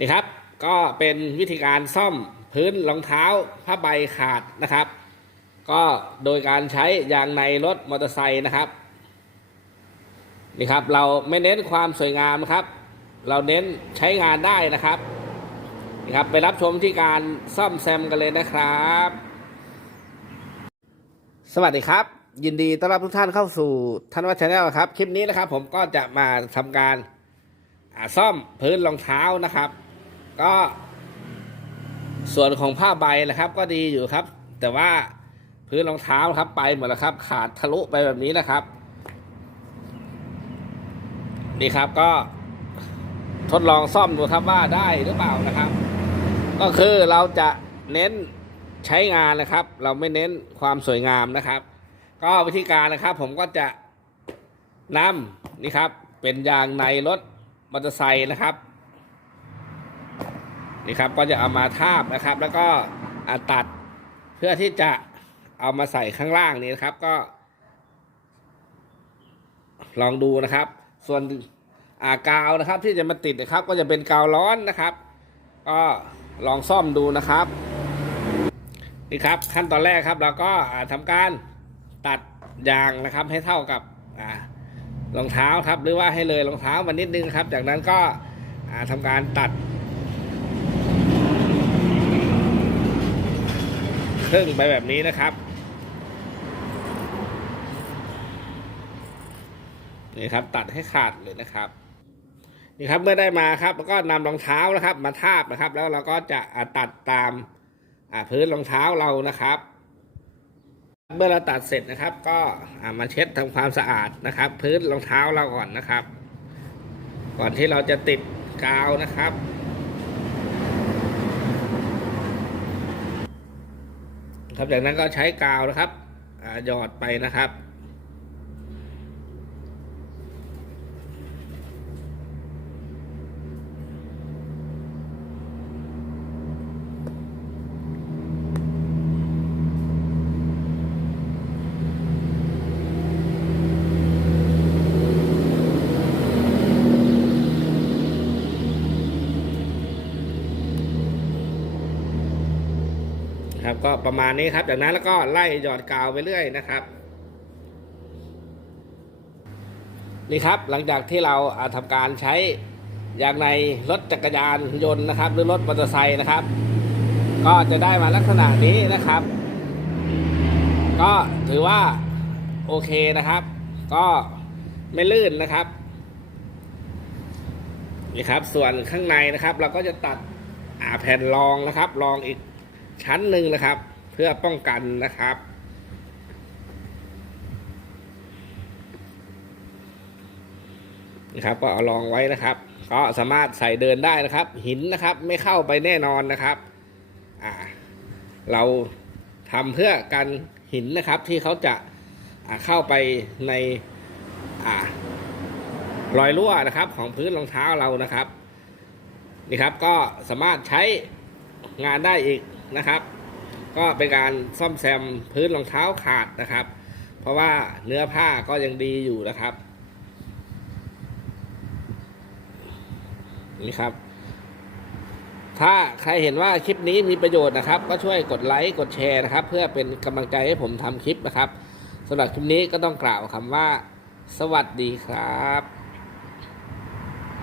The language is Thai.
นี่ครับ ก็เป็นวิธีการซ่อมพื้นรองเท้าผ้าใบขาดนะครับ ก็โดยการใช้ยางในรถมอเตอร์ไซค์นะครับนี่ครับ เราไม่เน้นความสวยงามครับ เราเน้นใช้งานได้นะครับนี่ครับ ไปรับชมที่การซ่อมแซมกันเลยนะครับ สวัสดีครับ ยินดีต้อนรับทุกท่านเข้าสู่ทันวัชแนลครับ คลิปนี้นะครับ ผมก็จะมาทำการซ่อมพื้นรองเท้านะครับ ก็ ส่วนของผ้าใบนะครับ ก็ดีอยู่ครับ แต่ว่าพื้นรองเท้าครับไปหมดแล้วครับ ขาดทะลุไปแบบนี้นะครับ นี่ครับก็ทดลองซ่อมดูครับว่าได้หรือเปล่านะครับ ก็คือเราจะเน้นใช้งานนะครับ เราไม่เน้นความสวยงามนะครับ ก็วิธีการนะครับ ผมก็จะนำนี่ครับ เป็นยางในรถมอเตอร์ไซค์นะครับ นี่ครับก็จะเอามาทาบนะครับ แล้วก็อ่าตัดเพื่อที่จะเอามาใส่ข้างล่างนี้นะครับก็ ลองดูนะครับ ส่วนอากาวนะครับ ที่จะมาติดนะครับ ก็จะเป็นกาวร้อนนะครับ ก็ลองซ่อมดูนะครับนี่ครับ ขั้นตอนแรกครับเราก็อ่าทำการตัดยางนะครับ ให้เท่ากับรองเท้าครับ หรือว่าให้เลยรองเท้ามานิดนึงครับ จากนั้นก็อ่าทำการตัด ครึ่งไปแบบนี้นะครับนี่ครับ ตัดให้ขาดเลยนะครับนี่ครับเมื่อได้มาครับ แล้วก็นำรองเท้านะครับ มาทาบนะครับ แล้วเราก็จะตัดตามพื้นรองเท้าเรานะครับ เมื่อเราตัดเสร็จนะครับ ก็มาเช็ดทำความสะอาดนะครับ พื้นรองเท้าเราก่อนนะครับ ก่อนที่เราจะติดกาวนะครับ ครับจากนั้นก็ใช้กาวนะครับหยอดไปนะครับ ครับ ก็ประมาณนี้ครับ จากนั้นแล้วก็ไล่หยอดกาวไปเรื่อยนะครับ นี่ครับหลังจากที่เราอ่าทำการใช้อย่างในรถจักรยานยนต์นะครับ หรือรถมอเตอร์ไซค์นะครับ ก็จะได้มาลักษณะนี้นะครับ ก็ถือว่าโอเคนะครับ ก็ไม่ลื่นนะครับนี่ครับ ส่วนข้างในนะครับ เราก็จะตัดแผ่นรองนะครับรองอีก ชั้นหนึ่งนะครับ เพื่อป้องกันนะครับนี่ครับ ก็เอาลองไว้นะครับ ก็สามารถใส่เดินได้นะครับ หินนะครับไม่เข้าไปแน่นอนนะครับอ่าเราทำเพื่อกันหินนะครับที่เขาจะอ่าเข้าไปในอ่ารอยรั่วนะครับ ของพื้นรองเท้าเรานะครับนี่ครับก็สามารถใช้งานได้อีก นะครับ ก็เป็นการซ่อมแซมพื้นรองเท้าขาดนะครับ เพราะว่าเนื้อผ้าก็ยังดีอยู่นะครับ นี่ครับ ถ้าใครเห็นว่าคลิปนี้มีประโยชน์นะครับ ก็ช่วยกดไลค์กดแชร์นะครับ เพื่อเป็นกำลังใจให้ผมทำคลิปนะครับสำหรับคลิปนี้ก็ต้องกล่าวคำว่า สวัสดีครับ